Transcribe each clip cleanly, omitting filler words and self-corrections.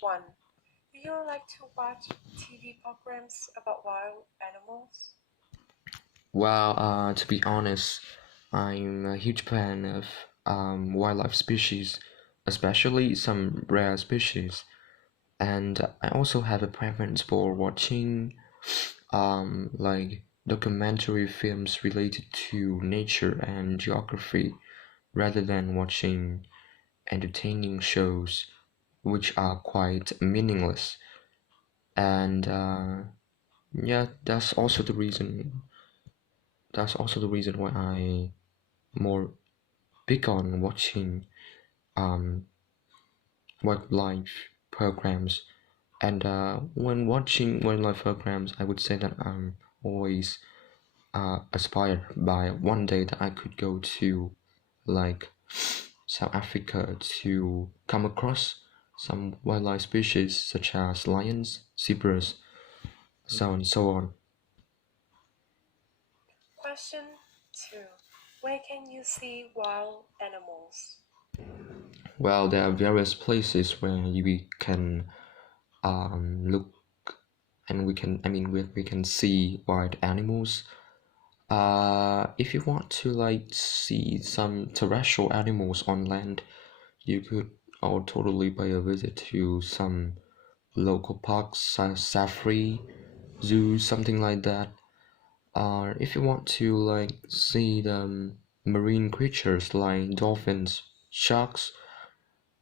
1. Do you like to watch TV programs about wild animals? Well, to be honest, I'm a huge fan of wildlife species, especially some rare species. And I also have a preference for watching like documentary films related to nature and geography rather than watching entertaining shows which are quite meaningless. And yeah, that's also the reason why I more big on watching um, wildlife programs. And when watching wildlife programs, I would say that I'm always aspired by one day that I could go to like South Africa to come across some wildlife species such as lions, zebras, so on and so on. Question 2. Where can you see wild animals? Well, there are various places where we can look and we can see wild animals. If you want to like see some terrestrial animals on land, you could or totally pay a visit to some local parks, safari, zoos, something like that. If you want to like see the marine creatures like dolphins, sharks,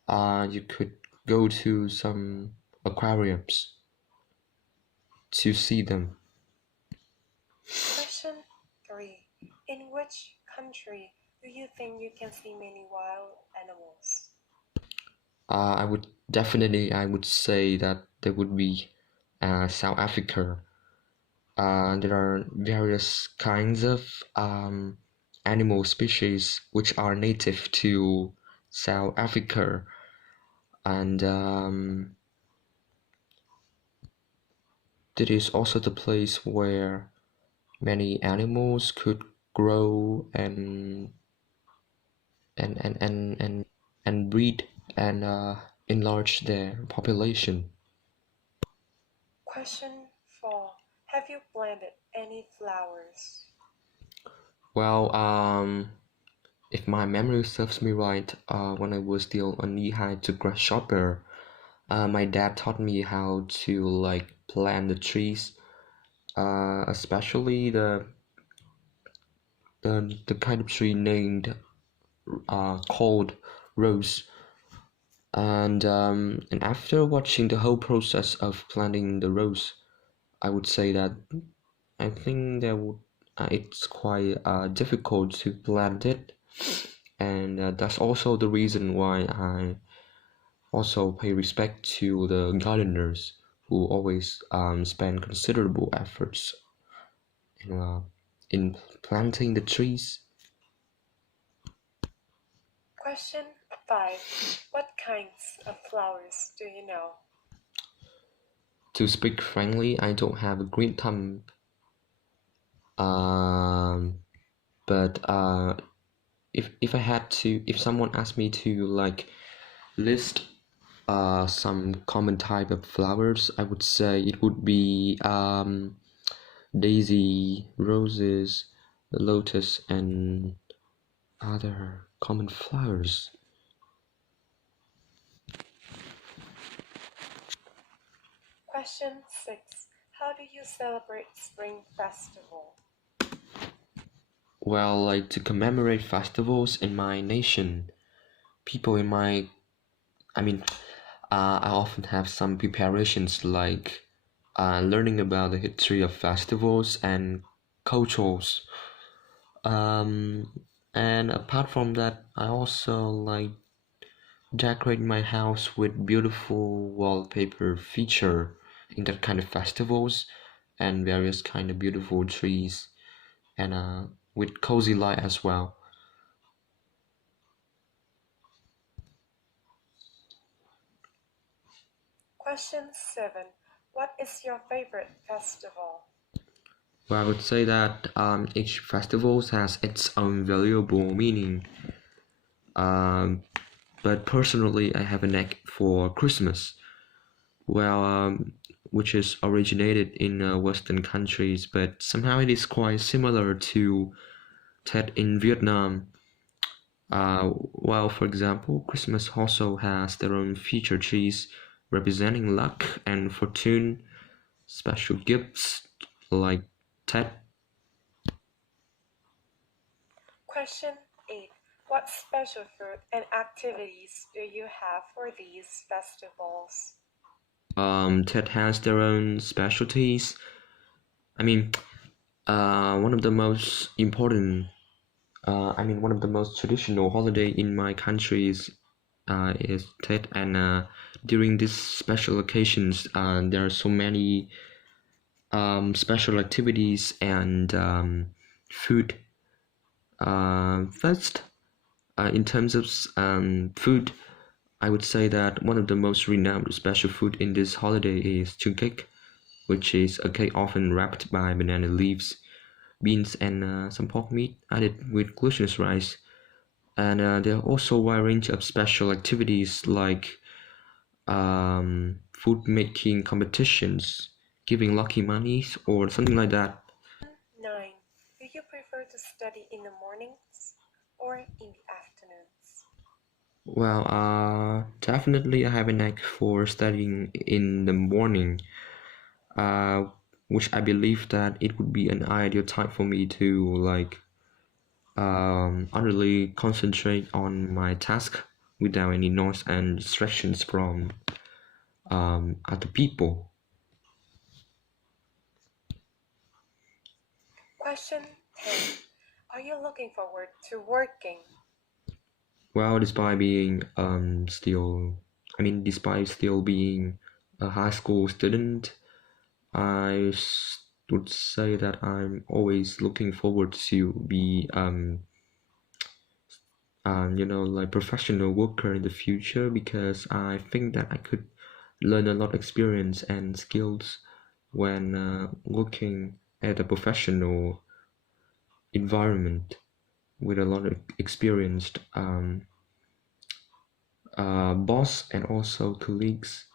you could go to some aquariums to see them. Question 3. In which country do you think you can see many wild animals? I would say that there would be South Africa. There are various kinds of animal species which are native to South Africa, and it is also the place where many animals could grow and breed and enlarge their population. Question 4. Have you planted any flowers? Well, if my memory serves me right, when I was still a knee-high to grasshopper, my dad taught me how to like plant the trees, especially the kind of tree named called rose. And after watching the whole process of planting the rose, I would say that I think it's quite difficult to plant it, and that's also the reason why I also pay respect to the gardeners who always spend considerable efforts in, uh, in planting the trees. Question 5. What kinds of flowers do you know? To speak frankly, I don't have a green thumb, um, but if someone asked me to like list some common type of flowers, I would say it would be daisy, roses, lotus, and other common flowers. Question 6. How do you celebrate Spring Festival? Well, like to commemorate festivals in my nation, people in my, I mean, I often have some preparations like learning about the history of festivals and cultures. Um, and apart from that, I also like decorate my house with beautiful wallpaper feature in that kind of festivals and various kind of beautiful trees and with cozy light as well. Question 7. What is your favorite festival? Well, I would say that each festival has its own valuable meaning. Um, but personally, I have a knack for Christmas. well, which is originated in Western countries, but somehow it is quite similar to Tet in Vietnam. While, for example, Christmas also has their own feature trees representing luck and fortune, special gifts like Tet. Question 8. What special food and activities do you have for these festivals? Tet has their own specialties. I mean, one of the most important, one of the most traditional holiday in my country is Tet, and during these special occasions, there are so many special activities and food. First, in terms of food, I would say that one of the most renowned special food in this holiday is chung cake, which is a cake often wrapped by banana leaves, beans, and some pork meat added with glutinous rice. And there are also a wide range of special activities like food making competitions, giving lucky monies, or something like that. 9. Do you prefer to study in the mornings or in the afternoons? Well, definitely I have a knack for studying in the morning, uh, which I believe that it would be an ideal time for me to utterly concentrate on my task without any noise and distractions from other people. Question 10. Are you looking forward to working? Well, despite still being a high school student, I would say that I'm always looking forward to be like professional worker in the future, because I think that I could learn a lot of experience and skills when working at a professional environment with a lot of experienced boss and also colleagues.